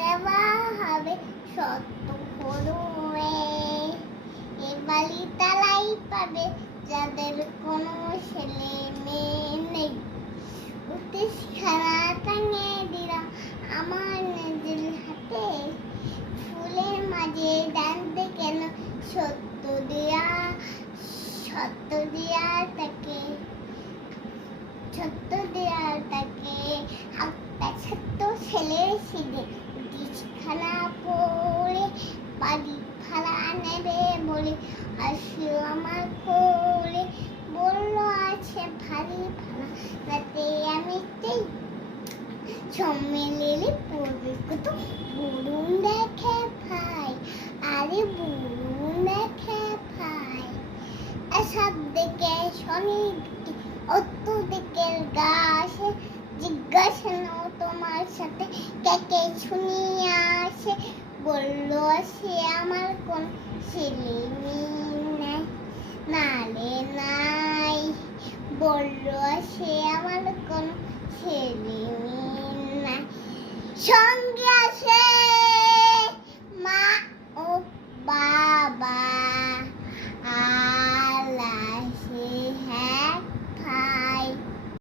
দেওয়া হবে সত্য করুণে। এ বাড়ি তালাই পাবে যাদের কোনো ছেলে মেয়ে নেই। খানা টাঙিয়ে দিলাম আমার নিজের হাতে, ফুলের মাঝে ডানতে কেন সত্য দেয়া তাকে, ছোট্ট দেয়া তাকে। একটা ছোট্ট ছেলের সিঁড়ি খানা পড়ে বাড়ি ভাড়া নেবে বলে আসলো আমার কোলে। বললো আছে ভারী ভাড়া রাতে আমি সম্মেলেলে পড়বে কত বরুণ দেখে ভাই, আরে বরুণ দেখে ভাই। এসব দেখে শনি অত দিকের গাছে জিজ্ঞাসা তোমার সাথে কে শুনিয়ে আসে। বললো সে আমার কোন ছেলে মেয়ে নাই, নালে নাই। বললো সে